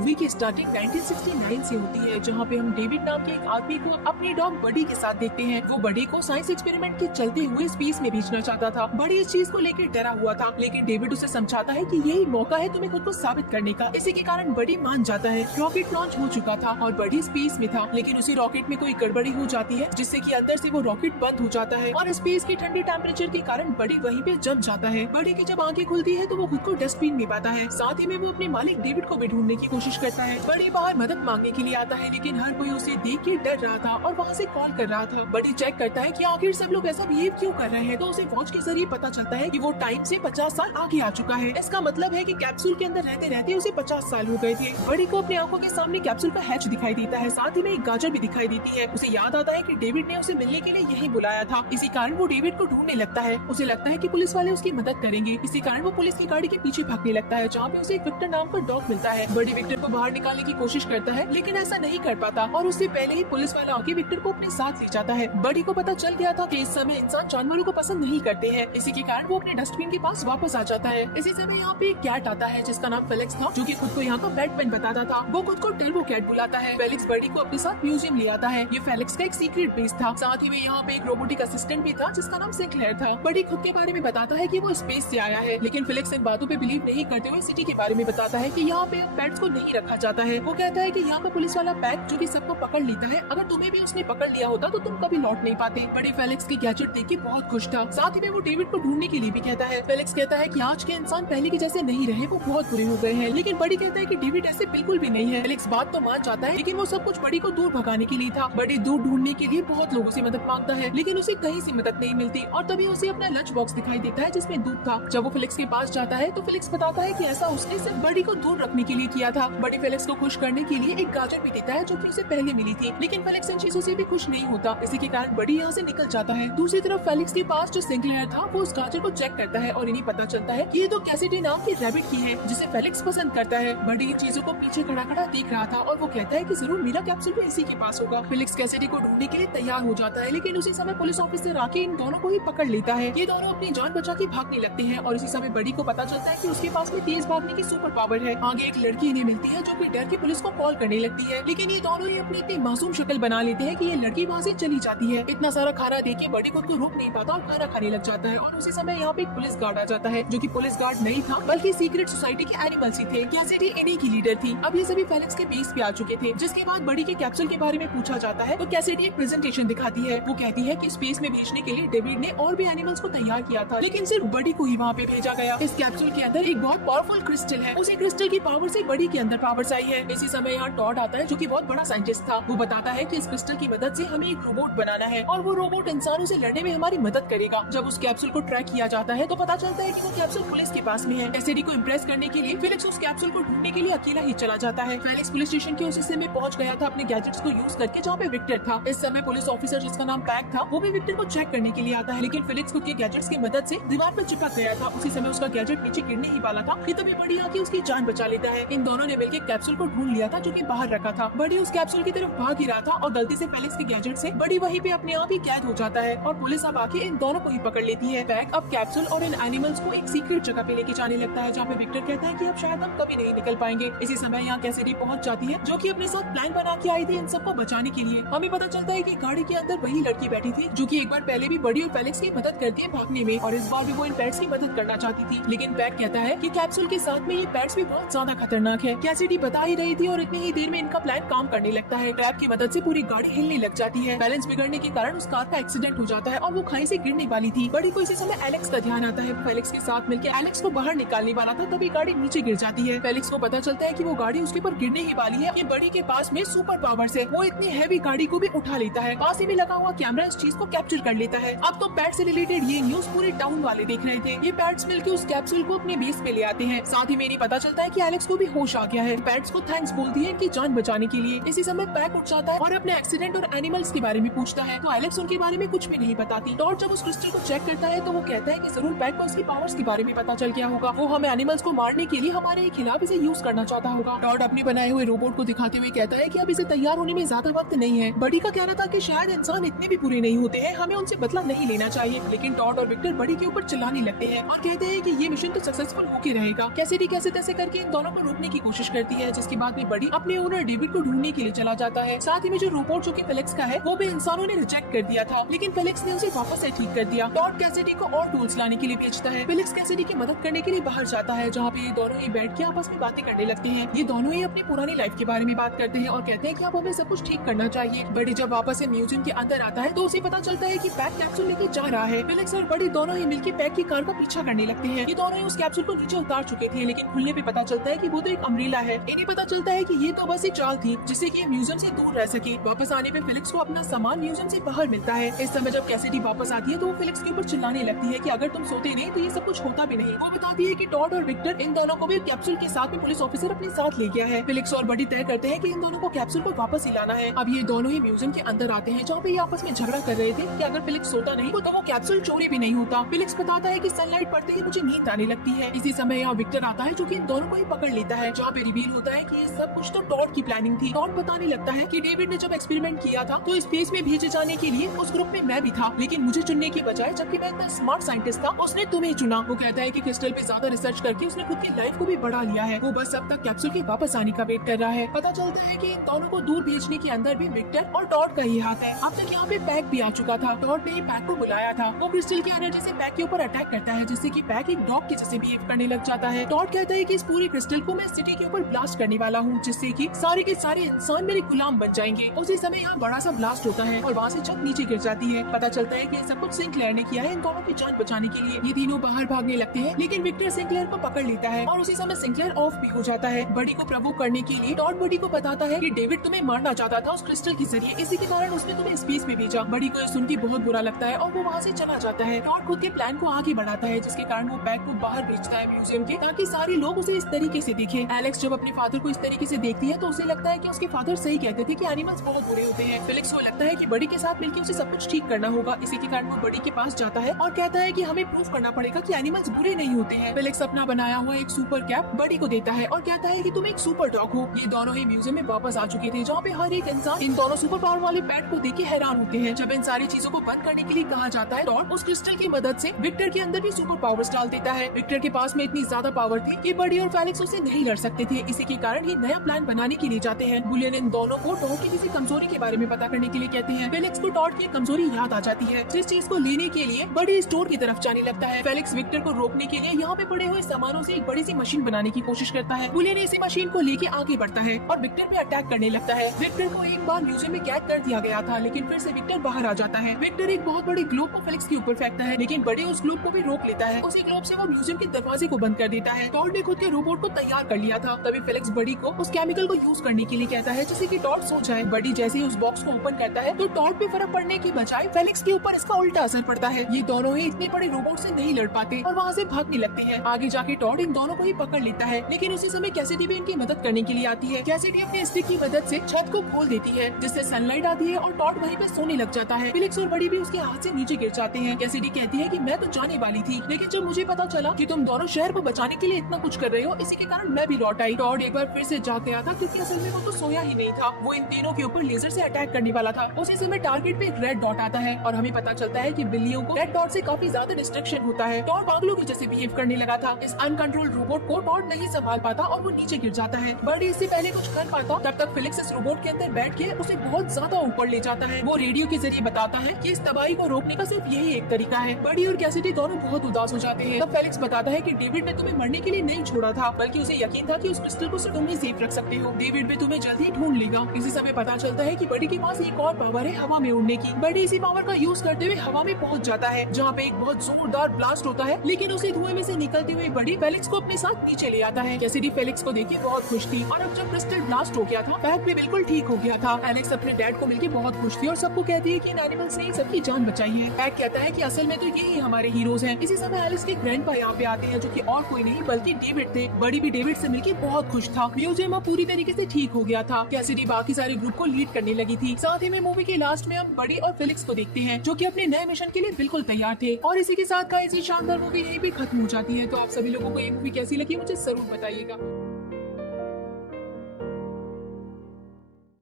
Movie की starting 1969 से होती है, जहाँ पे हम डेविड नाम के एक आदमी को अपने डॉग बडी के साथ देखते हैं। वो बडी को साइंस एक्सपेरिमेंट के चलते हुए स्पेस में भेजना चाहता था। बडी इस चीज को लेकर डरा हुआ था, लेकिन डेविड उसे समझाता है कि यही मौका है तुम्हें खुद को साबित करने का। इसी के कारण बडी मान जाता है। रॉकेट लॉन्च हो चुका था और बडी स्पेस में था, लेकिन उसी रॉकेट में कोई गड़बड़ी हो जाती है, जिससे कि अंदर से वो रॉकेट बंद हो जाता है और स्पेस के ठंडे टेम्परेचर के कारण बडी वहीं पे जम जाता है। बडी की जब आंखें खुलती है तो वो खुद को डस्टबिन में पाता है। साथ ही में वो अपने मालिक डेविड को भी ढूंढने की कोशिश करता है। बडी बाहर मदद मांगने के लिए आता है, लेकिन हर कोई उसे देख के डर रहा था और वहाँ से कॉल कर रहा था। बडी चेक करता है कि आखिर सब लोग ऐसा बिहेव क्यों कर रहे हैं, तो उसे वॉच के जरिए पता चलता है कि वो टाइम से 50 साल आगे आ चुका है। इसका मतलब है कि कैप्सूल के अंदर रहते रहते उसे 50 साल हो गए थे। बडी को अपनी आंखों के सामने कैप्सूल का हैच दिखाई देता है, साथ ही में एक गाजर भी दिखाई देती है। उसे याद आता है कि डेविड ने उसे मिलने के लिए यही बुलाया था। इसी कारण वो डेविड को ढूंढने लगता है। उसे लगता है कि पुलिस वाले उसकी मदद करेंगे। इसी कारण वो पुलिस की गाड़ी के पीछे भागने लगता है, जहाँ पे उसे एक विक्टर नाम का डॉग मिलता है। बडी विक्टर को बाहर निकालने की कोशिश करता है, लेकिन ऐसा नहीं कर पाता और उससे पहले ही पुलिस वाला आके विक्टर को अपने साथ ले जाता है। बडी को पता चल गया था कि इस समय इंसान जानवरों को पसंद नहीं करते हैं। इसी के कारण वो अपने डस्टबिन के पास वापस आ जाता है। इसी समय यहाँ पे एक कैट आता है जिसका नाम फेलिक्स था, जो कि खुद को यहाँ का बैटमैन बताता था। वो खुद को टर्बो कैट बुलाता है। फेलिक्स बडी को अपने साथ म्यूजियम ले आता है। ये फेलिक्स का एक सीक्रेट बेस था। साथ ही में यहाँ पे एक रोबोटिक असिस्टेंट भी था जिसका नाम सिंक्लेयर था। बडी खुद के बारे में बताता है कि वो स्पेस से आया है, लेकिन फेलिक्स इन बातों पे बिलीव नहीं करते हुए सिटी के बारे में बताता है कि यहाँ पे पेट्स को नहीं रखा जाता है। वो कहता है कि यहाँ का पुलिस वाला पैक जो कि सबको पकड़ लेता है, अगर तुम्हें भी उसने पकड़ लिया होता तो तुम कभी लौट नहीं पाते। बड़ी फेलिक्स की गैजेट देख के बहुत खुश था। साथ ही में वो डेविड को ढूंढने के लिए भी कहता है। फेलिक्स कहता है कि आज के इंसान पहले के जैसे नहीं रहे, वो बहुत बुरे हो गए हैं, लेकिन बड़ी कहता है कि डेविड ऐसे बिल्कुल भी नहीं है। फेलिक्स बात तो मान जाता है, लेकिन वो सब कुछ बड़ी को दूर भगाने के लिए था। बड़ी दूर ढूंढने के लिए बहुत लोगों से मदद मांगता है, लेकिन उसे कहीं से मदद नहीं मिलती और तभी उसे अपना लंच बॉक्स दिखाई देता है जिसमें दूध था। जब वो फेलिक्स के पास जाता है तो फेलिक्स बताता है कि ऐसा उसने सिर्फ बड़ी को दूर रखने के लिए किया था। बड़ी फेलिक्स को खुश करने के लिए एक गाजर भी देता है जो कि उसे पहले मिली थी, लेकिन फेलिक्स इन चीजों से भी खुश नहीं होता। इसी के कारण बड़ी यहाँ से निकल जाता है। दूसरी तरफ फेलिक्स के पास जो सिंक्लेयर था वो उस गाजर को चेक करता है और इन्हें पता चलता है कि ये तो कैसिडी नाम की रैबिट की है, जिसे फेलिक्स पसंद करता है। बड़ी इन चीजों को पीछे खड़ा खड़ा देख रहा था और वो कहता है कि जरूर मेरा कैप्सूल भी इसी के पास होगा। फेलिक्स कैसिडी को ढूंढने के लिए तैयार हो जाता है, लेकिन उसी समय पुलिस ऑफिसर आके इन दोनों को ही पकड़ लेता है। ये दोनों अपनी जान बचा के भागने लगते हैं और इसी समय बड़ी को पता चलता है कि उसके पास में तेज भागने की सुपर पावर है। आगे एक लड़की इन्हें मिलती है जो कि डर के पुलिस को कॉल करने लगती है, लेकिन ये दोनों ही अपनी इतनी मासूम शक्ल बना लेते हैं कि ये लड़की वहाँ से चली जाती है। इतना सारा खाना देख के बड़ी खुद को रोक नहीं पाता और खाना खाने लग जाता है और उसी समय यहाँ पे एक पुलिस गार्ड आ जाता है, जो कि पुलिस गार्ड नहीं था बल्कि सीक्रेट सोसाइटी के एनिमल्स ही थे। कैसिडी इन्हीं की लीडर थी। अब ये सभी फेलिक्स के बेस पे आ चुके थे। जिसके बाद बड़ी के कैप्सूल के बारे में पूछा जाता है तो कैसिडी एक प्रेजेंटेशन दिखाती है। वो कहती है कि स्पेस में भेजने के लिए डेविड ने और भी एनिमल्स को तैयार किया था, लेकिन सिर्फ बड़ी को ही वहाँ पे भेजा गया। इस कैप्सूल के अंदर एक बहुत पावरफुल क्रिस्टल है। उसी क्रिस्टल की पावर से बड़ी के अंदर पावर्स आई है। इसी समय यहाँ टॉड आता है, जो कि बहुत बड़ा साइंटिस्ट था। वो बताता है कि इस क्रिस्टल की मदद से हमें एक रोबोट बनाना है और वो रोबोट इंसानों से लड़ने में हमारी मदद करेगा। जब उस कैप्सूल को ट्रैक किया जाता है तो पता चलता है कि वो कैप्सूल पुलिस के पास में है। कैसिडी को इम्प्रेस करने के लिए फेलिक्स उस कैप्सूल को ढूंढने के लिए अकेला ही चला जाता है। फेलिक्स पुलिस स्टेशन के उस हिस्से में पहुंच गया था अपने गैजेट्स को यूज करके, जहाँ पे विक्टर था। इस समय पुलिस ऑफिसर जिसका नाम पैक था वो भी विक्टर को चेक करने के लिए आता है, लेकिन फेलिक्स खुद के गैजेट्स की मदद से दीवार पर चिपक गया था। उसी समय उसका गैजेट नीचे गिरने ही वाला था कि तभी बड़ी आके उसकी जान बचा लेता है। इन दोनों ने मिलकर कैप्सूल को ढूंढ लिया था जो कि बाहर रखा था। बड़ी उस कैप्सूल की तरफ भाग ही रहा था और गलती से फेलिक्स के गैजेट से बड़ी वहीं पे अपने आप ही कैद हो जाता है और पुलिस अब आके इन दोनों को ही पकड़ लेती है। पैक अब कैप्सूल और इन एनिमल्स को एक सीक्रेट जगह पे लेके जाने लगता है, जहाँ पे विक्टर कहता है कि अब शायद हम कभी नहीं निकल पाएंगे। इसी समय यहाँ कैसिडी पहुँच जाती है, जो कि अपने साथ प्लान बना के आई थी इन सबको बचाने के लिए। हमें पता चलता है कि गाड़ी के अंदर वही लड़की बैठी थी जो कि एक बार पहले भी बड़ी और फेलिक्स की मदद करती है भागने में, और इस बार भी वो इन पेट्स की मदद करना चाहती थी। लेकिन पैक कहता है कि कैप्सूल के साथ में ये पेट्स भी बहुत ज्यादा खतरनाक है। कैसिडी बता ही रही थी और इतनी ही देर में इनका प्लान काम करने लगता है। ट्रैप की मदद से पूरी गाड़ी हिलने लग जाती है। बैलेंस बिगड़ने के कारण उस कार का एक्सीडेंट हो जाता है और वो खाई से गिरने वाली थी। बड़ी को इसी समय एलेक्स का ध्यान आता है। फेलिक्स के साथ मिलकर एलेक्स को बाहर निकालने वाला था, तभी गाड़ी नीचे गिर जाती है। फेलिक्स को पता चलता है कि वो गाड़ी उसके ऊपर गिरने ही वाली है। ये बड़ी के पास में सुपर पावर्स है। वो इतनी हैवी गाड़ी को भी उठा लेता है। पास ही में लगा हुआ कैमरा इस चीज को कैप्चर कर लेता है। अब तो पैट से रिलेटेड ये न्यूज पूरे टाउन वाले देख रहे थे। ये पैट्स मिलकर उस कैप्सूल को अपने बेस पे ले आते हैं। साथ ही में पता चलता है कि एलेक्स को भी होश आ गया है। पैट्स को थैंक्स बोलती है इनकी जान बचाने के लिए। इसी समय पैक उठ जाता है और अपने एक्सीडेंट और एनिमल्स के बारे में पूछता है, तो एलेक्स उनके बारे में कुछ भी नहीं बताती। टॉड जब उस क्रिस्टल को चेक करता है तो वो कहता है कि जरूर पैक को इसकी पावर्स के बारे में पता चल गया होगा। वो हमें एनिमल्स को मारने के लिए हमारे खिलाफ इसे यूज करना चाहता होगा। टॉड अपने बनाए हुए रोबोट को दिखाते हुए कहता है कि अब इसे तैयार होने में ज्यादा वक्त नहीं है। बड़ी का कहना था कि शायद इंसान इतने भी बुरे नहीं होते हैं, हमें उनसे बदला नहीं लेना चाहिए। लेकिन टॉड और विक्टर बड़ी के ऊपर चिल्लाने लगते हैं और कहते हैं कि ये मिशन तो सक्सेसफुल होके रहेगा। कैसिडी कैसे तैसे करके इन दोनों को रोकने की कोशिश करती है, जिसके बाद में बड़ी अपने ओनर डेविड को ढूंढने के लिए चला जाता है। साथ ही में जो रोबोट जो कि फेलिक्स का है वो भी इंसानों ने रिजेक्ट कर दिया था, लेकिन फेलिक्स ने उसे वापस से ठीक कर दिया। टॉड कैसिडी को और टूल्स लाने के लिए भेजता है। फेलिक्स कैसिडी की मदद करने के लिए बाहर जाता है, जहाँ पे ये दोनों ही बैठ के आपस में बातें करने लगते हैं। ये दोनों ही अपनी पुरानी लाइफ के बारे में बात करते हैं और कहते हैं कि अब हमें सब कुछ ठीक करना चाहिए। बड़ी जब वापस से म्यूजियम के अंदर आता है तो उसे पता चलता है कि पैक कैप्सूल लेके जा रहा है। फेलिक्स और बड़ी दोनों ही मिलकर पैक की कार का पीछा करने लगते हैं। ये दोनों ही उस कैप्सूल को नीचे उतार चुके थे, लेकिन खुलने पे पता चलता है कि वो तो एक अम्ब्रेला है। इन्हें पता चलता है कि ये तो बस एक चाल थी जिससे कि म्यूजियम से दूर रह सके। वापस आने पे फेलिक्स को अपना सामान म्यूजियम से बाहर मिलता है। इस समय जब कैसिडी वापस आती है तो वो फेलिक्स के ऊपर चिल्लाने लगती है कि अगर तुम सोते नहीं तो ये सब कुछ होता भी नहीं। वो बताती है कि टॉड और विक्टर इन दोनों को भी कैप्सूल के साथ में पुलिस ऑफिसर अपने साथ ले गया है। फेलिक्स और बड़ी तय करते हैं कि इन दोनों को कैप्सूल को वापस ही लाना है। अब ये दोनों ही म्यूजियम के अंदर आते हैं, जहाँ पे ये आपस में झगड़ा कर रहे थे कि अगर फेलिक्स सोता नहीं तो वो कैप्सूल चोरी भी नहीं होता। फेलिक्स बताता है कि सनलाइट पड़ते ही मुझे नींद आने लगती है। इसी समय यहाँ विक्टर आता है जो कि इन दोनों को ही पकड़ लेता है, जहाँ पे रिवील होता है कि ये सब कुछ तो टॉड की प्लानिंग थी। टॉड बताने लगता है कि डेविड ने जब एक्सपेरिमेंट किया था तो स्पेस में भेजे जाने के लिए उस ग्रुप में मैं भी था, लेकिन मुझे चुनने की बजाय जबकि मैं इतना स्मार्ट साइंटिस्ट था उसने तुम्हें चुना। वो कहता है कि क्रिस्टल पे ज्यादा रिसर्च करके उसने खुद की लाइफ को भी बढ़ा लिया है। वो बस अब तक कैप्सूल के वापस आने का वेट कर रहा है। पता चलता है कि इन दोनों को दूर भेजने के अंदर भी विक्टर और टॉड का ही हाथ है। अब तक यहाँ पे पैक भी आ चुका था। टॉड ने पैक को बुलाया था। वो क्रिस्टल की एनर्जी से पैक के ऊपर अटैक करता है, जिससे कि पैक एक डॉग के जैसे बिहेव करने लग जाता है। टॉड कहता है कि इस पूरी क्रिस्टल को मैं सिटी के ऊपर ब्लास्ट करने वाला हूँ, जिससे कि सारे के सारे इंसान मेरे गुलाम बन जाएंगे। उसी समय यहाँ बड़ा सा ब्लास्ट होता है और वहाँ से छत नीचे गिर जाती है। पता चलता है कि ये सब कुछ सिंक्लेयर ने किया है इन दोनों की जान बचाने के लिए। ये तीनों बाहर भागने लगते हैं, लेकिन विक्टर सिंक्लेयर को पकड़ लेता है और उसी समय सिंक्लेयर ऑफ भी हो जाता है। बड़ी को प्रवोक करने के लिए टॉड बड़ी को बताता है कि डेविड तुम्हें मारना चाहता था उस क्रिस्टल के जरिए, इसी के कारण उसने तुम्हें स्पेस में भेजा। बड़ी को सुन के बहुत बुरा लगता है और वो वहाँ से चला जाता है। टॉड खुद के प्लान को आगे बढ़ाता है, जिसके कारण वो बैग को बाहर भेजता है म्यूजियम के, ताकि सारे लोग उसे इस तरीके से देखें। एलेक्स जब अपने फादर को इस तरीके से देखती है तो उसे लगता है कि उसके फादर सही कहते थे कि एनिमल्स बहुत बुरे होते हैं। फेलिक्स को लगता है कि बड़ी के साथ मिलकर उसे सब कुछ ठीक करना होगा। इसी के कारण वो बड़ी के पास जाता है और कहता है कि हमें प्रूफ करना पड़ेगा कि एनिमल्स बुरे नहीं होते हैं। फेलिक्स अपना बनाया हुआ एक सुपर कैप बड़ी को देता है और कहता है कि तुम एक सुपर डॉग हो। ये दोनों ही म्यूजियम में वापस आ चुके थे, जहाँ पे हर एक इंसान इन दोनों सुपर पावर वाले पेट को देख के हैरान होते हैं। जब इन सारी चीजों को बंद करने के लिए कहा जाता है, टॉड उस क्रिस्टल की मदद से विक्टर के अंदर भी सुपर पावर्स डाल देता है। विक्टर के पास में इतनी ज्यादा पावर थी कि बड़ी और फेलिक्स उसे नहीं लड़ सकते थे। इसी के कारण ही नया प्लान बनाने के लिए जाते हैं। बुलियन इन दोनों को टॉड की किसी कमजोरी के बारे में पता करने के लिए कहते हैं। फेलिक्स को टॉड की कमजोरी याद आ जाती है, जिस चीज को लेने के लिए बड़ी स्टोर की तरफ जाने लगता है। फेलिक्स विक्टर को रोकने के लिए यहाँ पे पड़े हुए सामानों से एक बड़ी सी मशीन बनाने की कोशिश करता है। बुलियन इसी मशीन को लेके आगे बढ़ता है और विक्टर पे अटैक करने लगता है। विक्टर को एक बार म्यूजियम में कैद कर दिया गया था, लेकिन फिर से विक्टर बाहर आ जाता है। विक्टर एक बहुत बड़ी ग्लोब को फेलिक्स के ऊपर फेंकता है, लेकिन बड़ी उस ग्लोब को भी रोक लेता है। उसी ग्लोब से वो म्यूजियम के दरवाजे को बंद कर देता है। टॉड ने खुद के रोबोट को तैयार कर लिया था। तभी फेलिक्स बड़ी को उस केमिकल को यूज करने के लिए कहता है, जिससे कि टॉड सो जाए। बड़ी जैसे ही उस बॉक्स को ओपन करता है तो टॉड पे फर्क पड़ने की बजाय फेलिक्स के ऊपर इसका उल्टा असर पड़ता है। ये दोनों ही इतने बड़े रोबोट से नहीं लड़ पाते और वहाँ से भागने लगते हैं। आगे जाके टॉड इन दोनों को ही पकड़ लेता है, लेकिन उसी समय कैसिडी भी इनकी मदद करने के लिए आती है। कैसिडी अपने स्टिक की मदद से छत को खोल देती है, जिससे सनलाइट आती है और टॉड वहीं पे सोने लग जाता है। फेलिक्स और बड़ी भी उसके हाथ से नीचे गिर जाते हैं। कैसिडी कहती है कि मैं तो जाने वाली थी, लेकिन जब मुझे पता चला कि तुम दोनों शहर को बचाने के लिए इतना कुछ कर रहे हो, इसी के कारण मैं भी लौट आई। टॉड एक बार फिर से जाग गया था, क्योंकि असल में वो तो सोया ही नहीं था। वो इन तीनों के ऊपर लेजर से अटैक करने वाला था। उसी समय टारगेट पे एक रेड डॉट आता है और हमें पता चलता है कि बिल्लियों को रेड डॉट से काफी ज्यादा डिस्ट्रक्शन होता है। टॉड पागलों की जैसे बिहेव करने लगा था। इस अनकंट्रोल्ड रोबोट को टॉड नहीं संभाल पाता और वो नीचे गिर जाता है। बड़ी इससे पहले कुछ कर पाता तब तक फेलिक्स इस रोबोट के अंदर बैठ के उसे बहुत ज्यादा ऊपर ले जाता है। वो रेडियो के जरिए बताता है कि इस तबाही को रोकने का सिर्फ यही एक तरीका है। बड़ी और कैसिडी दोनों बहुत उदास हो जाते हैं। तब फेलिक्स बताता है कि डेविड ने तुम्हें मरने के लिए नहीं छोड़ा था, बल्कि उसे यकीन था कि उस क्रिस्टल को सिर्फ तुम ही सेफ रख सकते हो। डेविड भी तुम्हें जल्द ही ढूंढ लेगा। इसी समय पता चलता है कि बड़ी के पास एक और पावर है हवा में उड़ने की। बड़ी इसी पावर का यूज करते हुए हवा में पहुंच जाता है, जहाँ पे एक बहुत जोरदार ब्लास्ट होता है, लेकिन उसे धुएं में से निकलते हुए बड़ी फेलिक्स को अपने साथ नीचे ले आता है। कैसिडी फेलिक्स को देख के बहुत खुश थी और अब जब क्रिस्टल ब्लास्ट हो गया था, पैक भी बिल्कुल ठीक हो गया था। एलेक्स अपने डैड को मिलकर बहुत खुश थी और सबको कहती है कि इन एनिमल्स ने सबकी जान बचाई है। पैक कहता है कि असल में तो यही हमारे हीरोज हैं। इसी समय एलेक्स के ग्रैंडपा यहाँ पे आते हैं, जो कि और कोई नहीं बल्कि डेविड थे। बड़ी भी डेविड से मिलकर बहुत खुश था। म्यूजियम अब पूरी तरीके से ठीक हो गया था। कैसिडी बाकी सारे ग्रुप को लीड करने लगी थी। साथ ही में मूवी के लास्ट में हम बड़ी और फेलिक्स को देखते हैं, जो कि अपने नए मिशन के लिए बिल्कुल तैयार थे। और इसी के साथ का इसी शानदार मूवी यही भी खत्म हो जाती है। तो आप सभी लोगों को ये मूवी कैसी लगी मुझे जरूर बताइएगा।